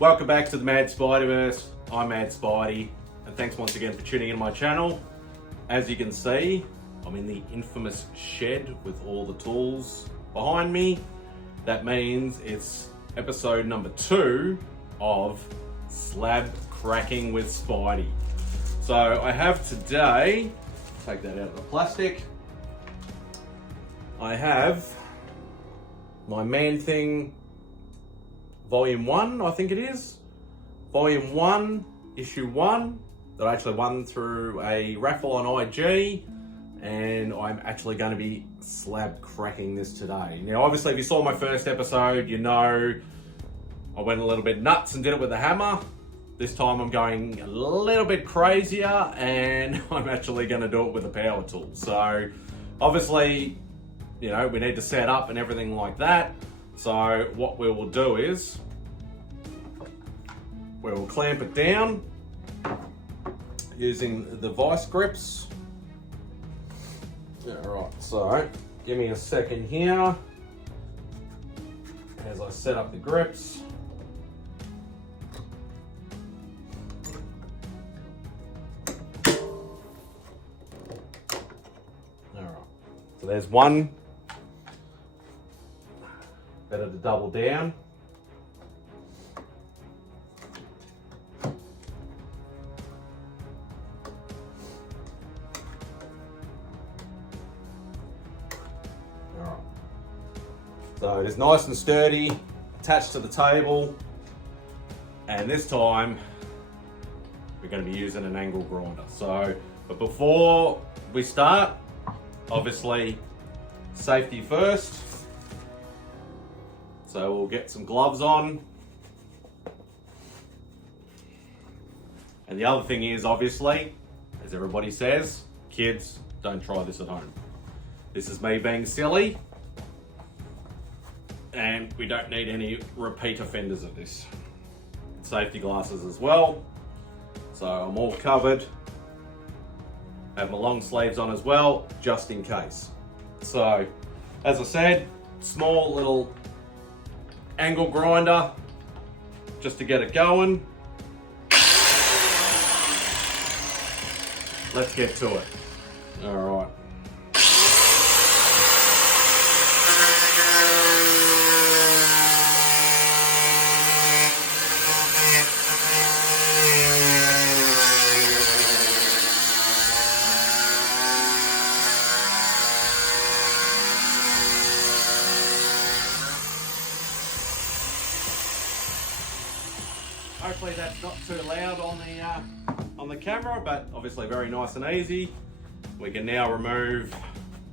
Welcome back to the MadSpideyverse. I'm MadSpidey, and thanks once again for tuning in my channel. As you can see, I'm in the infamous shed with all the tools behind me. That means it's episode number 2 of Slab Cracking with Spidey. So I have today, take that out of the plastic, I have my Man Thing Volume 1, I think it is. Volume 1, Issue 1, that I actually won through a raffle on IG, and I'm actually going to be slab cracking this today. Now, obviously, if you saw my first episode, you know I went a little bit nuts and did it with a hammer. This time I'm going a little bit crazier, and I'm actually going to do it with a power tool. So, obviously, you know, we need to set up and everything like that. So what we will do is we will clamp it down using the vice grips. Alright, so give me a second here as I set up the grips. Alright, so there's one. Better to double down. Alright. So it is nice and sturdy, attached to the table, and this time we're going to be using an angle grinder. So, but before we start, obviously safety first. So we'll get some gloves on. And the other thing is, obviously, as everybody says, kids, don't try this at home. This is me being silly, and we don't need any repeat offenders of this. Safety glasses as well. So I'm all covered. I have my long sleeves on as well, just in case. So, as I said, small little angle grinder just to get it going. Let's get to it. All right. Hopefully that's not too loud on the camera, but obviously very nice and easy. We can now remove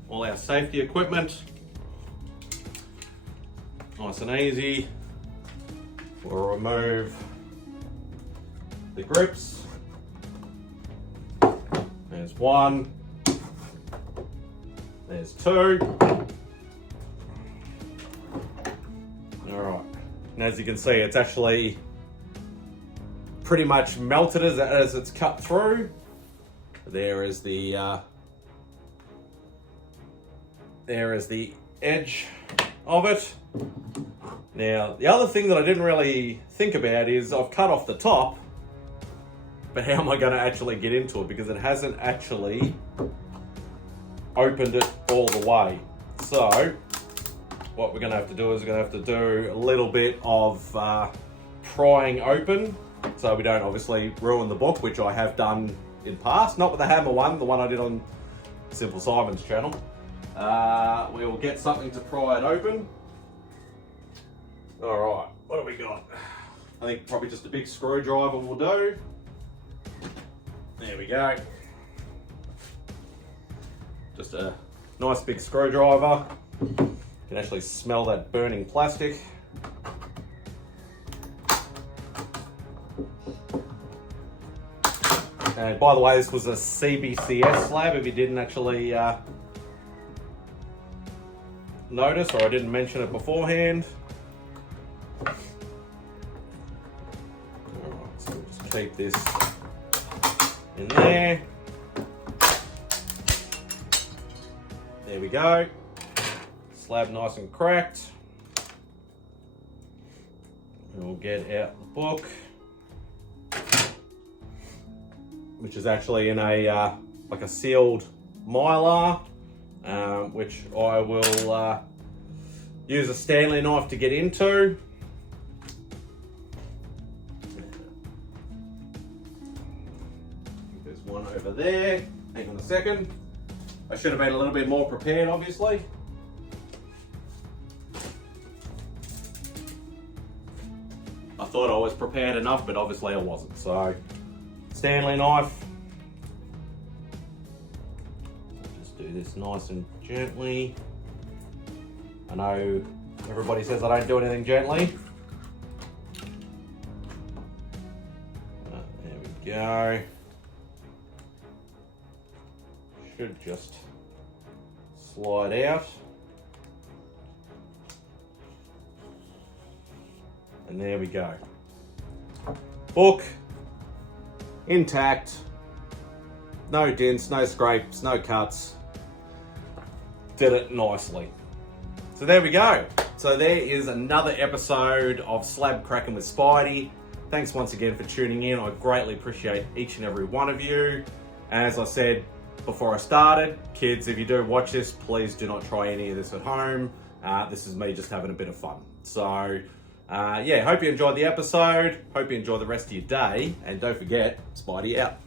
all our safety equipment. Nice and easy. We'll remove the grips. There's one. There's two. All right. And as you can see, it's actually pretty much melted as it's cut through. There is the edge of it. Now, the other thing that I didn't really think about is I've cut off the top, but how am I going to actually get into it? Because it hasn't actually opened it all the way. So what we're going to have to do is we're going to have to do a little bit of prying open, so we don't obviously ruin the book, which I have done in past. Not with the hammer one, the one I did on SimpleSimon's channel. We will get something to pry it open. All right, what have we got? I think probably just a big screwdriver will do. There we go. Just a nice big screwdriver. You can actually smell that burning plastic. And by the way, this was a Cbcs Slab, if you didn't actually notice, or I didn't mention it beforehand. Alright, so we'll just keep this in there. There we go. Slab nice and cracked. We'll get out the book, which is actually in a like a sealed mylar, which I will use a Stanley knife to get into. There's one over there. Hang on a second. I should have been a little bit more prepared, obviously. I thought I was prepared enough, but obviously I wasn't. So, Stanley knife. Just do this nice and gently. I know everybody says I don't do anything gently. There we go. Should just slide out. And there we go. Book intact. No dents, no scrapes, no cuts. Did it nicely. So there we go. So there is another episode of Slab Cracking with Spidey. Thanks once again for tuning in. I greatly appreciate each and every one of you. As I said before I started, kids, if you do watch this, please do not try any of this at home. This is me just having a bit of fun. So yeah, hope you enjoyed the episode. Hope you enjoy the rest of your day. And don't forget, Spidey out.